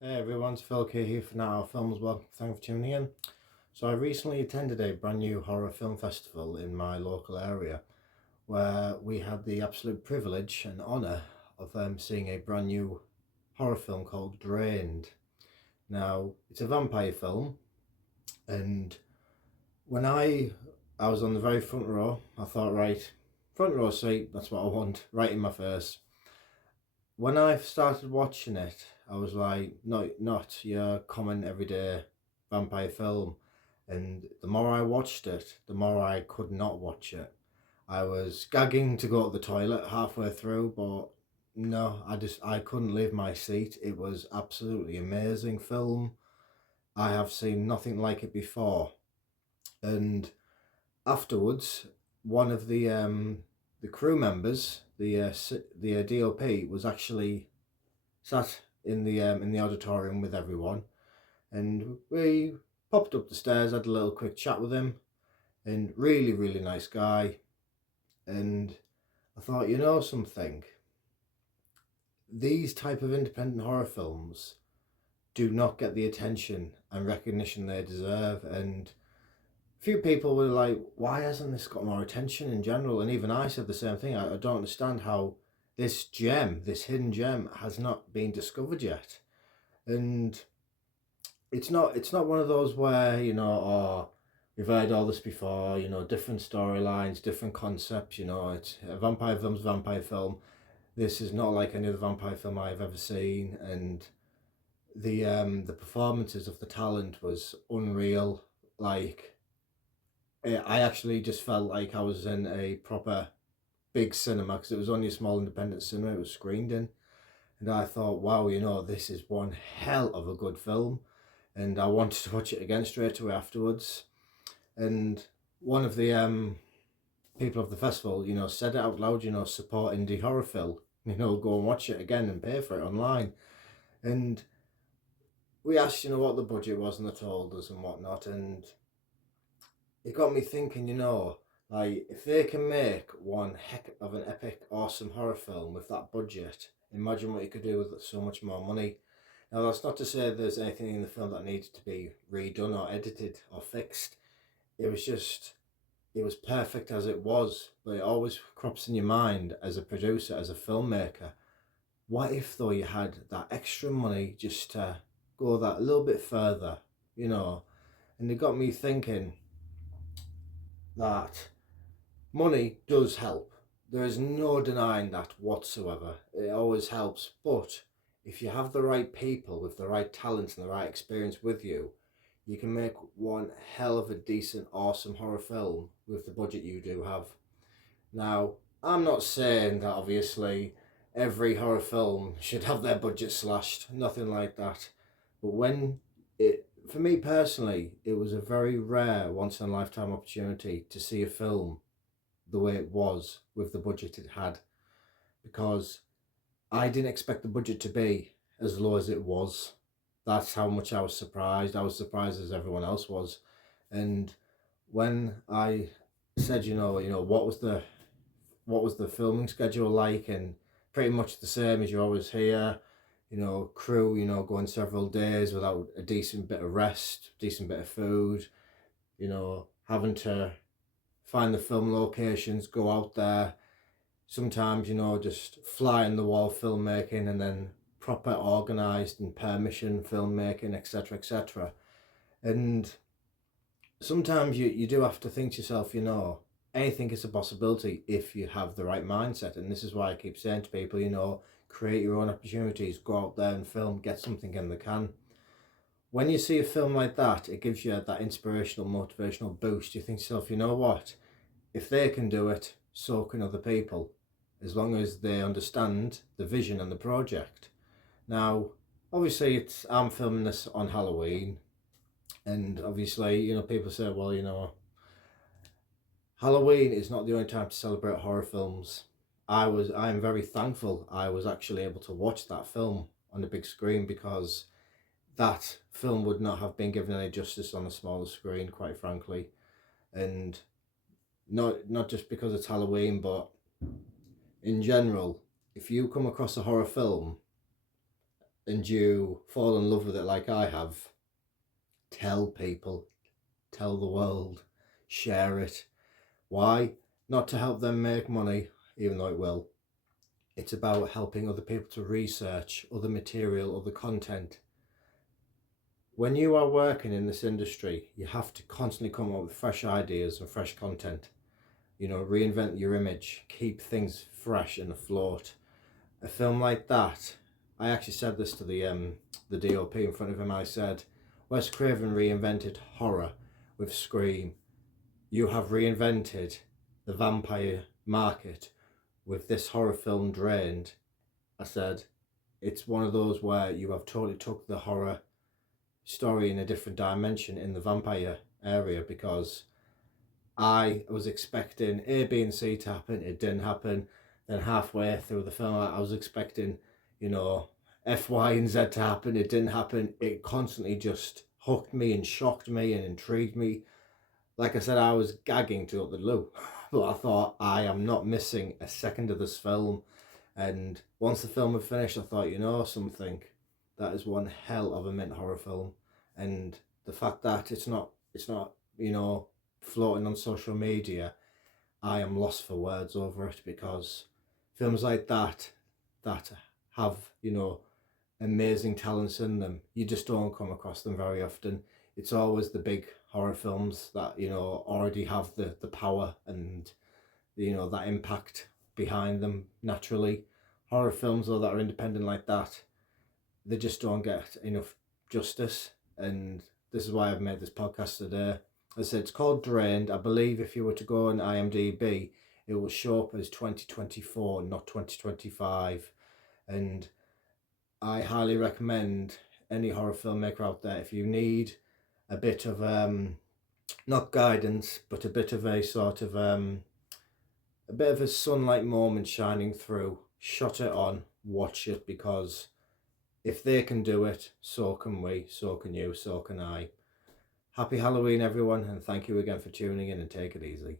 Hey everyone, it's Phil K here for Now Films. Well, thanks for tuning in. So I recently attended a brand new horror film festival in my local area where we had the absolute privilege and honour of seeing a brand new horror film called Drained. Now, it's a vampire film, and when I was on the very front row, I thought, right, front row seat, that's what I want, right in my face. When I started watching it, I was like, no, not your common everyday vampire film. And the more I watched it, the more I could not watch it. I was gagging to go to the toilet halfway through, but no, I couldn't leave my seat. It was absolutely amazing film. I have seen nothing like it before. And afterwards, one of the crew members, the DOP, was actually sat in the auditorium with everyone, and we popped up the stairs, had a little quick chat with him, and really nice guy. And I thought, you know something, these type of independent horror films do not get the attention and recognition they deserve. And a few people were like, why hasn't this got more attention in general? And even I said the same thing. I don't understand how this hidden gem, has not been discovered yet. And it's not one of those where, oh, we've heard all this before, different storylines, different concepts, it's a vampire film. This is not like any other vampire film I've ever seen. And the performances of the talent was unreal. Like, I actually just felt like I was in a proper big cinema, because it was only a small independent cinema it was screened in. And I thought, wow, this is one hell of a good film. And I wanted to watch it again straight away afterwards. And one of the people of the festival, said it out loud, support indie horror film, go and watch it again and pay for it online. And we asked, what the budget was, and they told us and whatnot. And it got me thinking, like, if they can make one heck of an epic, awesome horror film with that budget, imagine what you could do with so much more money. Now, that's not to say there's anything in the film that needs to be redone or edited or fixed. It was just, it was perfect as it was. But it always crops in your mind as a producer, as a filmmaker. What if, though, you had that extra money just to go that a little bit further, you know? And it got me thinking that money does help. There is no denying that whatsoever. It always helps. But if you have the right people with the right talent and the right experience with you, you can make one hell of a decent, awesome horror film with the budget you do have. Now, I'm not saying that obviously every horror film should have their budget slashed, nothing like that. But for me personally, it was a very rare, once in a lifetime opportunity to see a film the way it was with the budget it had, because I didn't expect the budget to be as low as it was. That's how much I was surprised. I was surprised as everyone else was. And when I said, what was the filming schedule like, and pretty much the same as you always hear, crew, going several days without a decent bit of rest, decent bit of food, having to find the film locations, go out there, sometimes, just fly in the wall filmmaking, and then proper organized and permission filmmaking, etc., etc. And sometimes you do have to think to yourself, anything is a possibility if you have the right mindset. And this is why I keep saying to people, create your own opportunities, go out there and film, get something in the can. When you see a film like that, it gives you that inspirational, motivational boost. You think to yourself, you know what? If they can do it, so can other people, as long as they understand the vision and the project. Now, obviously, I'm filming this on Halloween, and obviously, people say, well, Halloween is not the only time to celebrate horror films. I am very thankful I was actually able to watch that film on the big screen, because that film would not have been given any justice on a smaller screen, quite frankly. And not just because it's Halloween, but in general, if you come across a horror film, and you fall in love with it like I have, tell people, tell the world, share it. Why? Not to help them make money, even though it will. It's about helping other people to research other material, other content. When you are working in this industry, you have to constantly come up with fresh ideas and fresh content. You know, reinvent your image, keep things fresh and afloat. A film like that, I actually said this to the DOP in front of him. I said, Wes Craven reinvented horror with Scream. You have reinvented the vampire market with this horror film Drained. I said, it's one of those where you have totally took the horror story in a different dimension in the vampire area, because I was expecting A, B, and C to happen. It didn't happen. Then halfway through the film, I was expecting, you know, F, Y, and Z to happen. It didn't happen. It constantly just hooked me and shocked me and intrigued me. Like I said, I was gagging to go to the loo, but I thought I am not missing a second of this film. And once the film had finished, I thought, you know something, that is one hell of a mint horror film. And the fact that it's not, you know, floating on social media, I am lost for words over it, because films like that have, you know, amazing talents in them, you just don't come across them very often. It's always the big horror films that, you know, already have the power and, you know, that impact behind them naturally. Horror films, though, that are independent like that, they just don't get enough justice. And this is why I've made this podcast today. As I said, it's called Drained. I believe if you were to go on IMDb, it will show up as 2024, not 2025. And I highly recommend any horror filmmaker out there, if you need a bit of not guidance, but a bit of a sort of a bit of a sunlight moment shining through, shot it on, watch it, because if they can do it, so can we, so can you, so can I. Happy Halloween, everyone, and thank you again for tuning in, and take it easy.